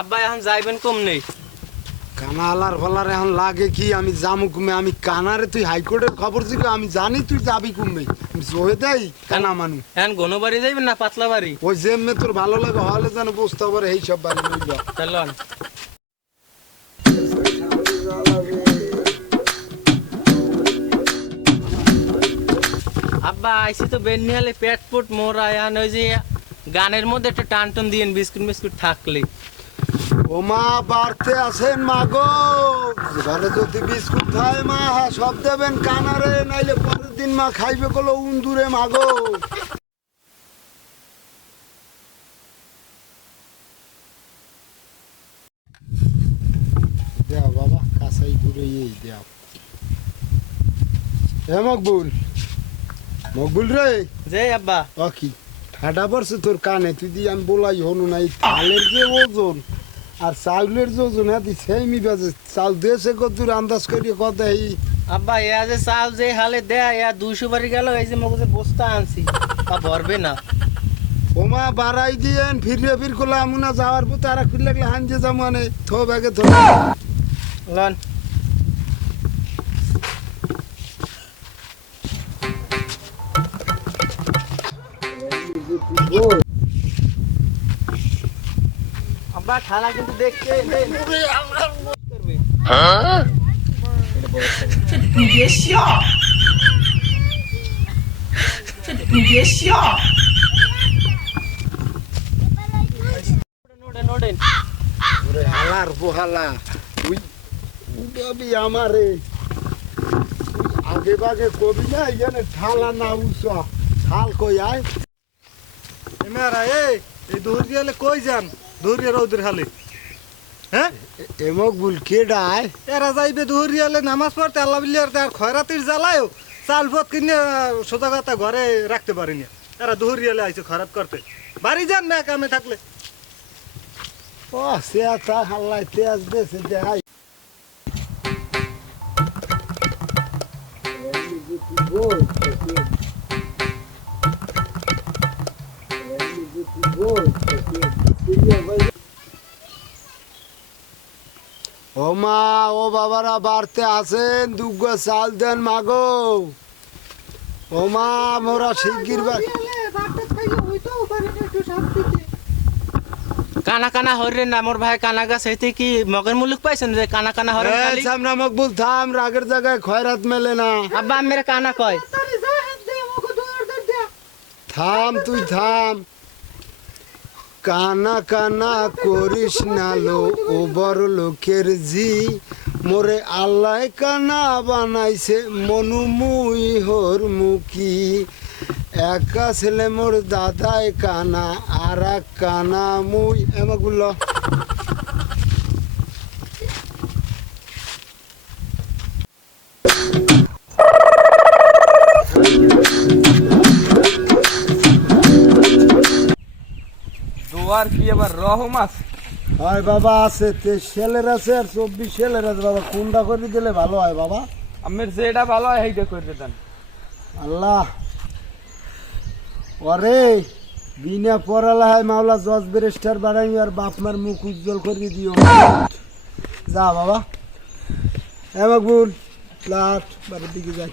আব্বা এখন যাইবেন কম নেই কানালার ফলার এখন লাগে কি আমি জামু কুমে আমি কানারে তুই হাইকোর্টের খবর ছিল আমি জানি তুই যাবি কুমে আমি জোহে দেই কানা মানু এখন ঘন বাড়ি যাইবেন না পাতলা বাড়ি ওই যেমনে তোর ভালো লাগে হলে যেন বুঝতে পারে এই সব বাড়ি লইল চলন আব্বা আইসি তো বেনিয়ালে পেট পুট মোরা এখন ওই যে গানের মধ্যে একটা টান টান দিয়েন বিস্কুট মিস্কুট থাকলে ও মা বাড়তে আছেন মা গো ঘরে যদি বিস্কুট খায় মা সব দেবেন কানারে নাইলে পরের দিন মা খাইবে কলো উন্দুরে মা গো দেও বাবা কাছাই দূরে এই দেও হে মকবুল রে যে আব্বা ও কি ঠাডা পড়ছে তোর কানে তুই দি আমি বলাই হনু নাই তালের যে ওজন আর চাউলের যে ওজন হ্যাঁ সেইমি বাজে চাল দেশে কত আন্দাজ করিয়ে কত এই আব্বা এয়া যে চাল যে হালে দেয়া এয়া 200 বাড়ি গেল এই যে মগজে বস্তা আনছি তা ভরবে না ওমা বাড়াই দিয়েন ফির করলে আমুনা যাওয়ার পথে আর ফির লাগলে হাঞ্জে যাবো মানে থো ব্যাগে থো লন আব্বা খালা কিন্তু দেখতে你别笑，你别笑。 নোডেন ওরে হালার পোহালা তুই উড়াবি আমারে আগে বাগে কবি না এখানে ঠালা না উঁচা ঠাল কই আয় এমেরা এই দৌড়িয়ালে কই যান দৌড়িয়া রৌদের হালে হ্যাঁ এমক বুল কেডায় এরা যাইবে দৌড়িয়ালে নামাজ পড়তে আল্লাহ বিল্লার তার খয়রাতির জ্বালায়ও চাল পথ কিনে সোজা কথা ঘরে রাখতে পারিনি এরা দৌড়িয়ালে আইছে খারাপ করতে বাড়ি যান না কামে থাকলে ও সে তা হাল্লাই তেজ দেশে দেখাই ও মা ও বাবারা বাড়তে আছেন দুগ্গ চাল দেন মাগো ও মা মোরা শিগগির কানা কানা হরেন না মোর ভাই কানা গাছ হইতে কি মগের মুলুক পাইছেন যে কানা কানা হরেন খালি সামনে মকবুল থাম রাগের জায়গায় খয়রাত মেলে না আব্বা আমের কানা কয় থাম তুই থাম কানা কানা করিস না লো ও বড় লোকের জি মোরে আল্লাহ কানা বানাইছে মনু মুই হর মুখী একা ছেলে মোর দাদাই কানা আর এক কানা মুই এমাগুলো দুয়ার কি আবার রহম আছে হয় বাবা আছে 23 ছেলের আছে আর 24 ছেলের আছে বাবা কোনটা করে দিলে ভালো হয় বাবা আমের যেটা ভালো হয় সেইটা করে দেন আল্লাহ ওরে বিনা পড়ালেখায় মাওলা জজ ব্যারিস্টার বানাই আর বাপ মার মুখ উজ্জ্বল করে দিও যা বাবা এ মকবুল লাট বাড়ির দিকে যাই